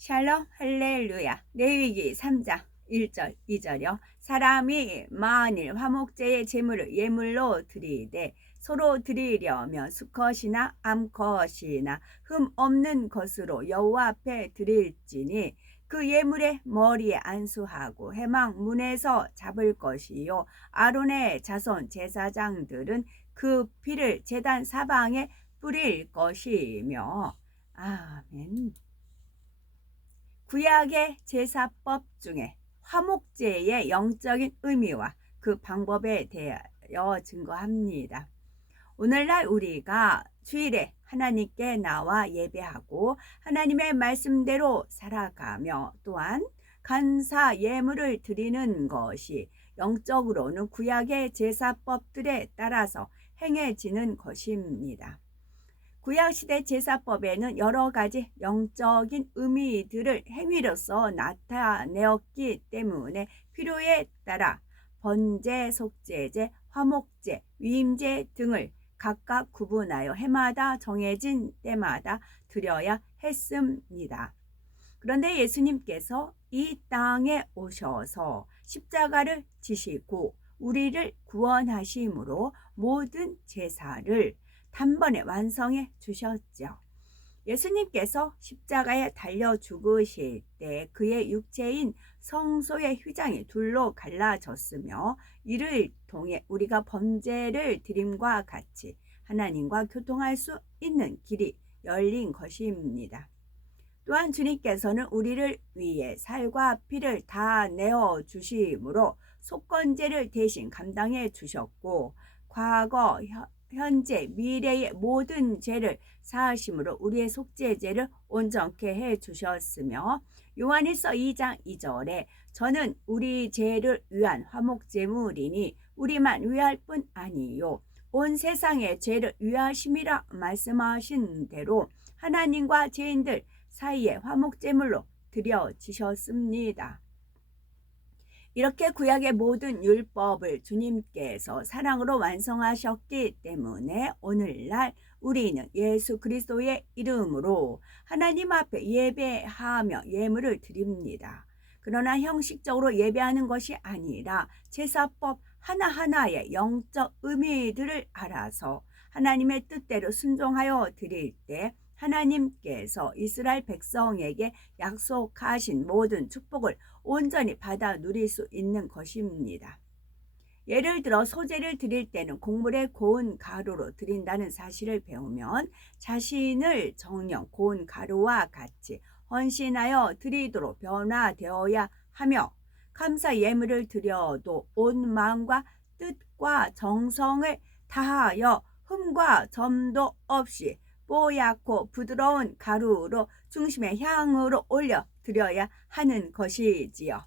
샬롬 할렐루야. 레위기 3장 1절 2절이요. 사람이 만일 화목제의 제물을 예물로 드리되 서로 드리려면 수컷이나 암컷이나 흠 없는 것으로 여호와 앞에 드릴지니 그 예물의 머리에 안수하고 회막 문에서 잡을 것이요 아론의 자손 제사장들은 그 피를 제단 사방에 뿌릴 것이며. 아멘. 구약의 제사법 중에 화목제의 영적인 의미와 그 방법에 대하여 증거합니다. 오늘날 우리가 주일에 하나님께 나와 예배하고 하나님의 말씀대로 살아가며 또한 간사 예물을 드리는 것이 영적으로는 구약의 제사법들에 따라서 행해지는 것입니다. 구약시대 제사법에는 여러 가지 영적인 의미들을 행위로서 나타내었기 때문에 필요에 따라 번제, 속제제, 화목제, 위임제 등을 각각 구분하여 해마다 정해진 때마다 드려야 했습니다. 그런데 예수님께서 이 땅에 오셔서 십자가를 지시고 우리를 구원하심으로 모든 제사를 단번에 완성해 주셨죠. 예수님께서 십자가에 달려 죽으실 때 그의 육체인 성소의 휘장이 둘로 갈라졌으며 이를 통해 우리가 번제를 드림과 같이 하나님과 교통할 수 있는 길이 열린 것입니다. 또한 주님께서는 우리를 위해 살과 피를 다 내어 주심으로 속건제를 대신 감당해 주셨고 과거, 현재, 미래의 모든 죄를 사하심으로 우리의 속죄죄를 온전케 해 주셨으며 요한일서 2장 2절에 저는 우리 죄를 위한 화목제물이니 우리만 위할 뿐 아니요 온 세상의 죄를 위하심이라 말씀하신 대로 하나님과 죄인들 사이에 화목제물로 드려지셨습니다. 이렇게 구약의 모든 율법을 주님께서 사랑으로 완성하셨기 때문에 오늘날 우리는 예수 그리스도의 이름으로 하나님 앞에 예배하며 예물을 드립니다. 그러나 형식적으로 예배하는 것이 아니라 제사법 하나하나의 영적 의미들을 알아서 하나님의 뜻대로 순종하여 드릴 때 하나님께서 이스라엘 백성에게 약속하신 모든 축복을 온전히 받아 누릴 수 있는 것입니다. 예를 들어 소제를 드릴 때는 곡물의 고운 가루로 드린다는 사실을 배우면 자신을 정령 고운 가루와 같이 헌신하여 드리도록 변화되어야 하며 감사 예물을 드려도 온 마음과 뜻과 정성을 다하여 흠과 점도 없이 뽀얗고 부드러운 가루로 중심의 향으로 올려 드려야 하는 것이지요.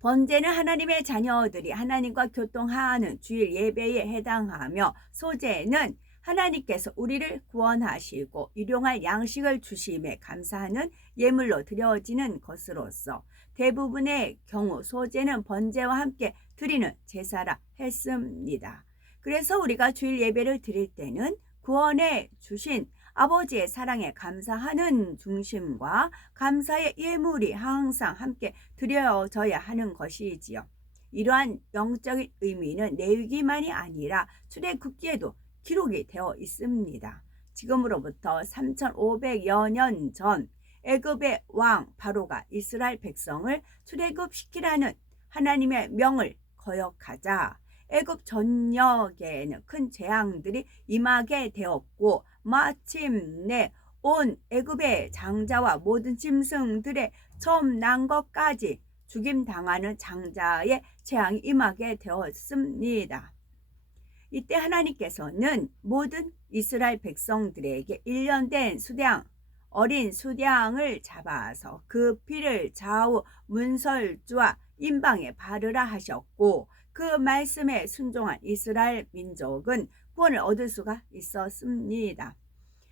번제는 하나님의 자녀들이 하나님과 교통하는 주일 예배에 해당하며 소제는 하나님께서 우리를 구원하시고 일용할 양식을 주심에 감사하는 예물로 드려지는 것으로서 대부분의 경우 소제는 번제와 함께 드리는 제사라 했습니다. 그래서 우리가 주일 예배를 드릴 때는 구원해 주신 아버지의 사랑에 감사하는 중심과 감사의 예물이 항상 함께 드려져야 하는 것이지요. 이러한 영적인 의미는 레위기만이 아니라 출애굽기에도 기록이 되어 있습니다. 지금으로부터 3500여 년 전 애굽의 왕 바로가 이스라엘 백성을 출애굽시키라는 하나님의 명을 거역하자 애굽 전역에는 큰 재앙들이 임하게 되었고 마침내 온 애굽의 장자와 모든 짐승들의 처음 난 것까지 죽임당하는 장자의 재앙이 임하게 되었습니다. 이때 하나님께서는 모든 이스라엘 백성들에게 1년 된 수량, 어린 수량을 잡아서 그 피를 좌우 문설주와 임방에 바르라 하셨고 그 말씀에 순종한 이스라엘 민족은 구원을 얻을 수가 있었습니다.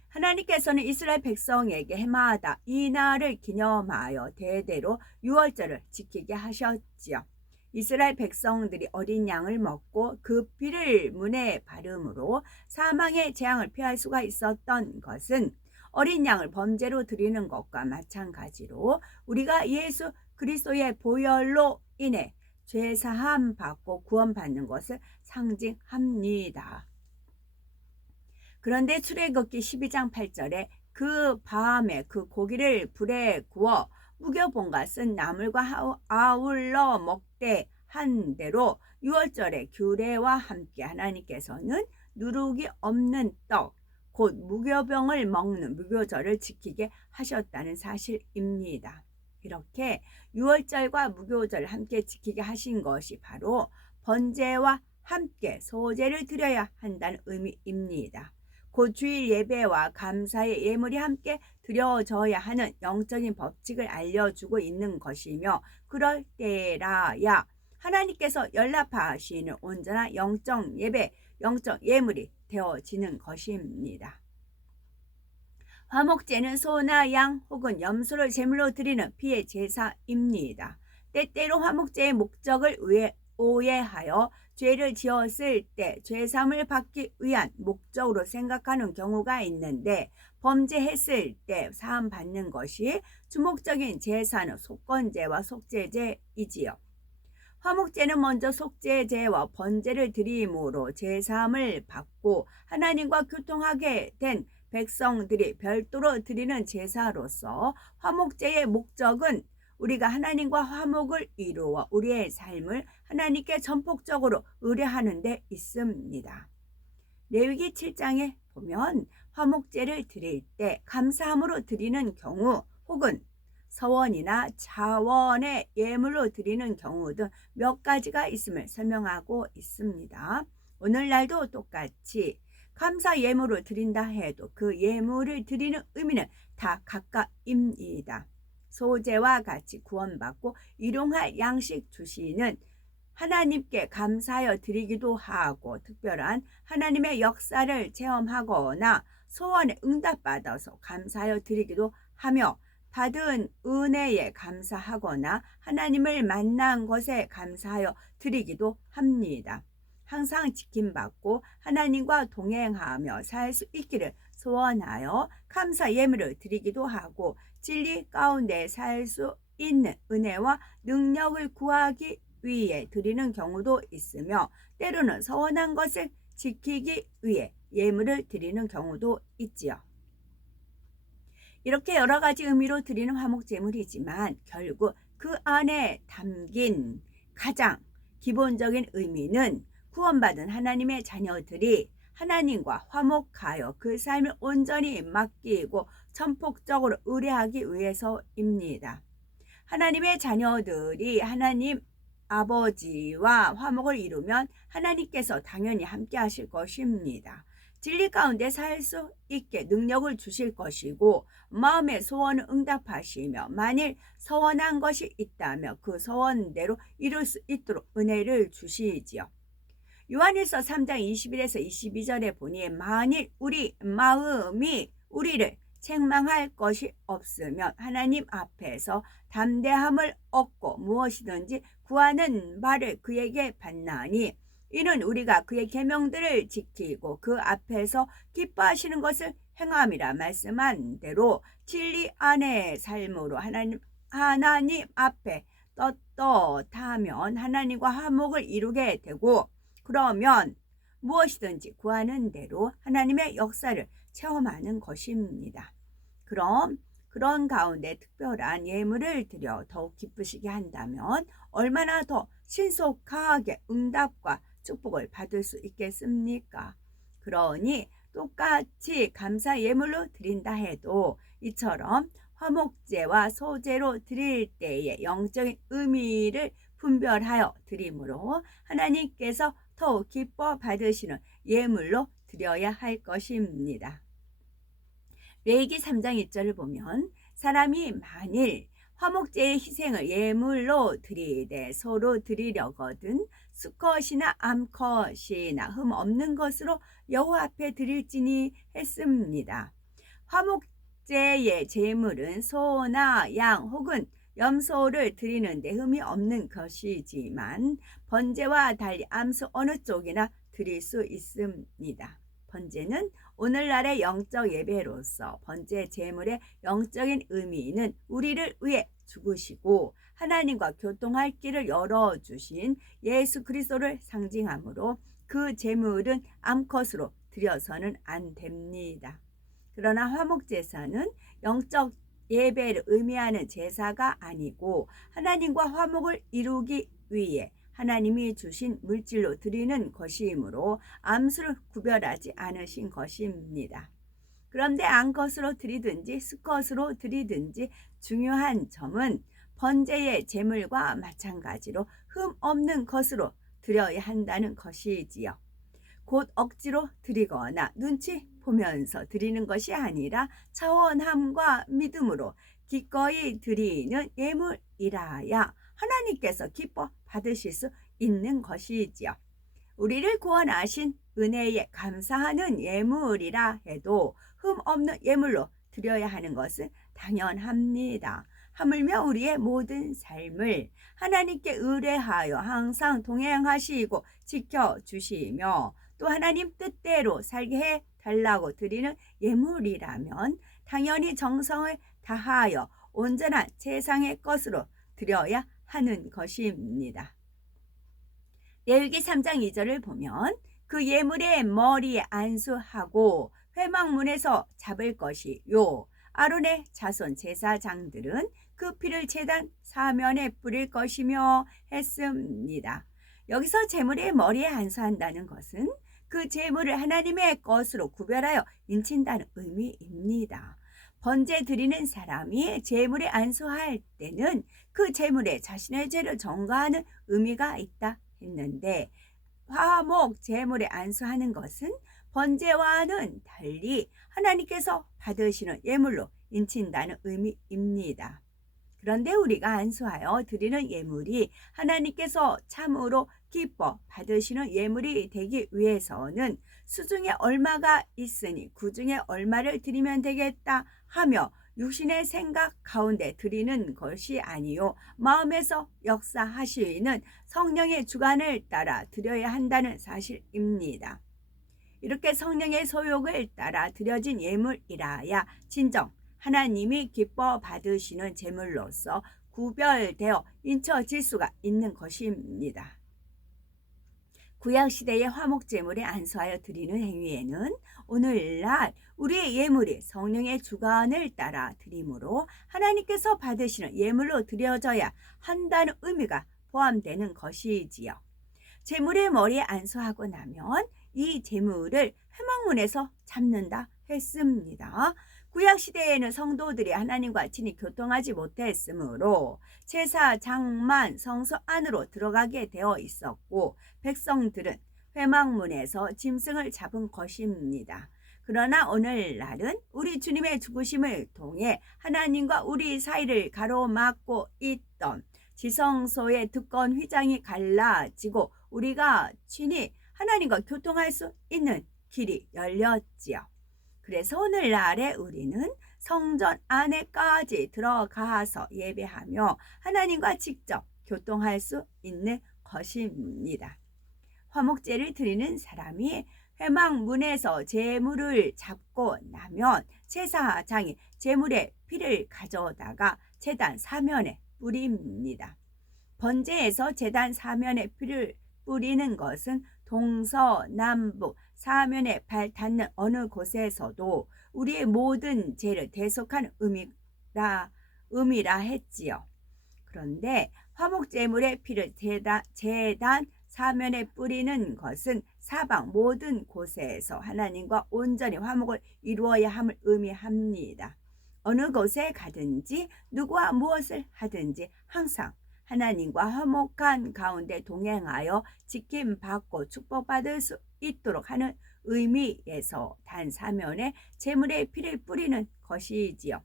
하나님께서는 이스라엘 백성에게 해마다 이 날을 기념하여 대대로 유월절을 지키게 하셨지요. 이스라엘 백성들이 어린 양을 먹고 그 피를 문에 바름으로 사망의 재앙을 피할 수가 있었던 것은 어린 양을 범죄로 드리는 것과 마찬가지로 우리가 예수 그리스도의 보혈로 인해 죄사함 받고 구원받는 것을 상징합니다. 그런데 출애굽기 12장 8절에 그 밤에 그 고기를 불에 구워 무교본과 쓴 나물과 아울러 먹되 한 대로 유월절의 규례와 함께 하나님께서는 누룩이 없는 떡, 곧 무교병을 먹는 무교절을 지키게 하셨다는 사실입니다. 이렇게 유월절과 무교절을 함께 지키게 하신 것이 바로 번제와 함께 소제를 드려야 한다는 의미입니다. 곧 주일 예배와 감사의 예물이 함께 드려져야 하는 영적인 법칙을 알려주고 있는 것이며, 그럴 때라야 하나님께서 연락하시는 온전한 영적 예배, 영적 예물이 되어지는 것입니다. 화목제는 소나 양 혹은 염소를 제물로 드리는 피의 제사입니다. 때때로 화목제의 목적을 오해하여 죄를 지었을 때 죄사함을 받기 위한 목적으로 생각하는 경우가 있는데, 범죄했을 때 사함 받는 것이 주목적인 제사는 속건제와 속죄제이지요. 화목제는 먼저 속죄제와 번제를 드림으로 제사함을 받고 하나님과 교통하게 된 백성들이 별도로 드리는 제사로서, 화목제의 목적은 우리가 하나님과 화목을 이루어 우리의 삶을 하나님께 전폭적으로 의뢰하는 데 있습니다. 레위기 7장에 보면 화목제를 드릴 때 감사함으로 드리는 경우, 혹은 서원이나 자원의 예물로 드리는 경우 등 몇 가지가 있음을 설명하고 있습니다. 오늘날도 똑같이 감사 예물을 드린다 해도 그 예물을 드리는 의미는 다 각각입니다. 소제와 같이 구원받고 일용할 양식 주시는 하나님께 감사하여 드리기도 하고, 특별한 하나님의 역사를 체험하거나 소원에 응답받아서 감사하여 드리기도 하며, 받은 은혜에 감사하거나 하나님을 만난 것에 감사하여 드리기도 합니다. 항상 지킴받고 하나님과 동행하며 살 수 있기를 소원하여 감사 예물을 드리기도 하고, 진리 가운데 살 수 있는 은혜와 능력을 구하기 위해 드리는 경우도 있으며, 때로는 서원한 것을 지키기 위해 예물을 드리는 경우도 있지요. 이렇게 여러 가지 의미로 드리는 화목제물이지만 결국 그 안에 담긴 가장 기본적인 의미는 구원받은 하나님의 자녀들이 하나님과 화목하여 그 삶을 온전히 맡기고 전폭적으로 의뢰하기 위해서입니다. 하나님의 자녀들이 하나님 아버지와 화목을 이루면 하나님께서 당연히 함께 하실 것입니다. 진리 가운데 살 수 있게 능력을 주실 것이고, 마음의 소원을 응답하시며 만일 서원한 것이 있다면 그 서원대로 이룰 수 있도록 은혜를 주시지요. 요한일서 3장 21에서 22절에 보니, 만일 우리 마음이 우리를 책망할 것이 없으면 하나님 앞에서 담대함을 얻고 무엇이든지 구하는 바를 그에게 받나니, 이는 우리가 그의 계명들을 지키고 그 앞에서 기뻐하시는 것을 행함이라 말씀한 대로 진리 안의 삶으로 하나님 앞에 떳떳하면 하나님과 화목을 이루게 되고, 그러면 무엇이든지 구하는 대로 하나님의 역사를 체험하는 것입니다. 그럼 그런 가운데 특별한 예물을 드려 더욱 기쁘시게 한다면 얼마나 더 신속하게 응답과 축복을 받을 수 있겠습니까? 그러니 똑같이 감사 예물로 드린다 해도 이처럼 화목제와 소제로 드릴 때의 영적인 의미를 분별하여 드림으로 하나님께서 더욱 기뻐 받으시는 예물로 드려야 할 것입니다. 레위기 3장 1절을 보면, 사람이 만일 화목제의 희생을 예물로 드리되 서로 드리려거든 수컷이나 암컷이나 흠 없는 것으로 여호와 앞에 드릴지니 했습니다. 화목제의 제물은 소나 양 혹은 염소를 드리는데 흠이 없는 것이지만 번제와 달리 암소 어느 쪽이나 드릴 수 있습니다. 번제는 오늘날의 영적 예배로서 번제 제물의 영적인 의미는 우리를 위해 죽으시고 하나님과 교통할 길을 열어주신 예수 그리스도를 상징하므로 그 제물은 암컷으로 드려서는 안 됩니다. 그러나 화목제사는 영적 예배를 의미하는 제사가 아니고 하나님과 화목을 이루기 위해 하나님이 주신 물질로 드리는 것이므로 암수를 구별하지 않으신 것입니다. 그런데 암컷으로 드리든지 수컷으로 드리든지 중요한 점은 번제의 제물과 마찬가지로 흠 없는 것으로 드려야 한다는 것이지요. 곧 억지로 드리거나 눈치 보면서 드리는 것이 아니라 차원함과 믿음으로 기꺼이 드리는 예물이라야 하나님께서 기뻐 받으실 수 있는 것이지요. 우리를 구원하신 은혜에 감사하는 예물이라 해도 흠 없는 예물로 드려야 하는 것은 당연합니다. 하물며 우리의 모든 삶을 하나님께 의뢰하여 항상 동행하시고 지켜주시며 또 하나님 뜻대로 살게 해 달라고 드리는 예물이라면 당연히 정성을 다하여 온전한 세상의 것으로 드려야 하는 것입니다. 레위기 3장 2절을 보면 그 예물의 머리에 안수하고 회막문에서 잡을 것이요 아론의 자손 제사장들은 그 피를 제단 사면에 뿌릴 것이며 했습니다. 여기서 제물의 머리에 안수한다는 것은 그 제물을 하나님의 것으로 구별하여 인친다는 의미입니다. 번제 드리는 사람이 제물에 안수할 때는 그 제물에 자신의 죄를 전가하는 의미가 있다 했는데 화목 제물에 안수하는 것은 번제와는 달리 하나님께서 받으시는 예물로 인친다는 의미입니다. 그런데 우리가 안수하여 드리는 예물이 하나님께서 참으로 기뻐 받으시는 예물이 되기 위해서는 수중에 얼마가 있으니 그 중에 얼마를 드리면 되겠다 하며 육신의 생각 가운데 드리는 것이 아니요 마음에서 역사하시는 성령의 주관을 따라 드려야 한다는 사실입니다. 이렇게 성령의 소욕을 따라 드려진 예물이라야 진정 하나님이 기뻐 받으시는 제물로서 구별되어 인쳐질 수가 있는 것입니다. 구약시대의 화목제물에 안수하여 드리는 행위에는 오늘날 우리의 예물이 성령의 주관을 따라 드림으로 하나님께서 받으시는 예물로 드려져야 한다는 의미가 포함되는 것이지요. 제물의 머리에 안수하고 나면 이 제물을 회막문에서 잡는다 했습니다. 구약시대에는 성도들이 하나님과 친히 교통하지 못했으므로 제사장만 성소 안으로 들어가게 되어 있었고 백성들은 회막문에서 짐승을 잡은 것입니다. 그러나 오늘날은 우리 주님의 죽으심을 통해 하나님과 우리 사이를 가로막고 있던 지성소의 특권 휘장이 갈라지고 우리가 친히 하나님과 교통할 수 있는 길이 열렸지요. 그래서 오늘날에 우리는 성전 안에까지 들어가서 예배하며 하나님과 직접 교통할 수 있는 것입니다. 화목제를 드리는 사람이 회막문에서 제물을 잡고 나면 제사장이 제물의 피를 가져다가 제단 사면에 뿌립니다. 번제에서 제단 사면에 피를 뿌리는 것은 동서남북 사면에 발 닿는 어느 곳에서도 우리의 모든 죄를 대속하는 의미라 했지요. 그런데 화목제물의 피를 제단 사면에 뿌리는 것은 사방 모든 곳에서 하나님과 온전히 화목을 이루어야 함을 의미합니다. 어느 곳에 가든지 누구와 무엇을 하든지 항상 하나님과 화목한 가운데 동행하여 지킴받고 축복받을 수 있도록 하는 의미에서 단 사면에 제물의 피를 뿌리는 것이지요.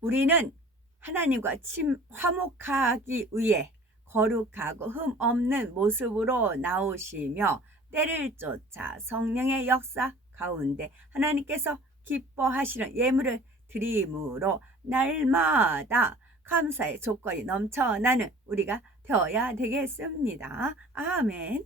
우리는 하나님과 화목하기 위해 거룩하고 흠 없는 모습으로 나오시며 때를 쫓아 성령의 역사 가운데 하나님께서 기뻐하시는 예물을 드림으로 날마다 감사의 조건이 넘쳐나는 우리가 되어야 되겠습니다. 아멘.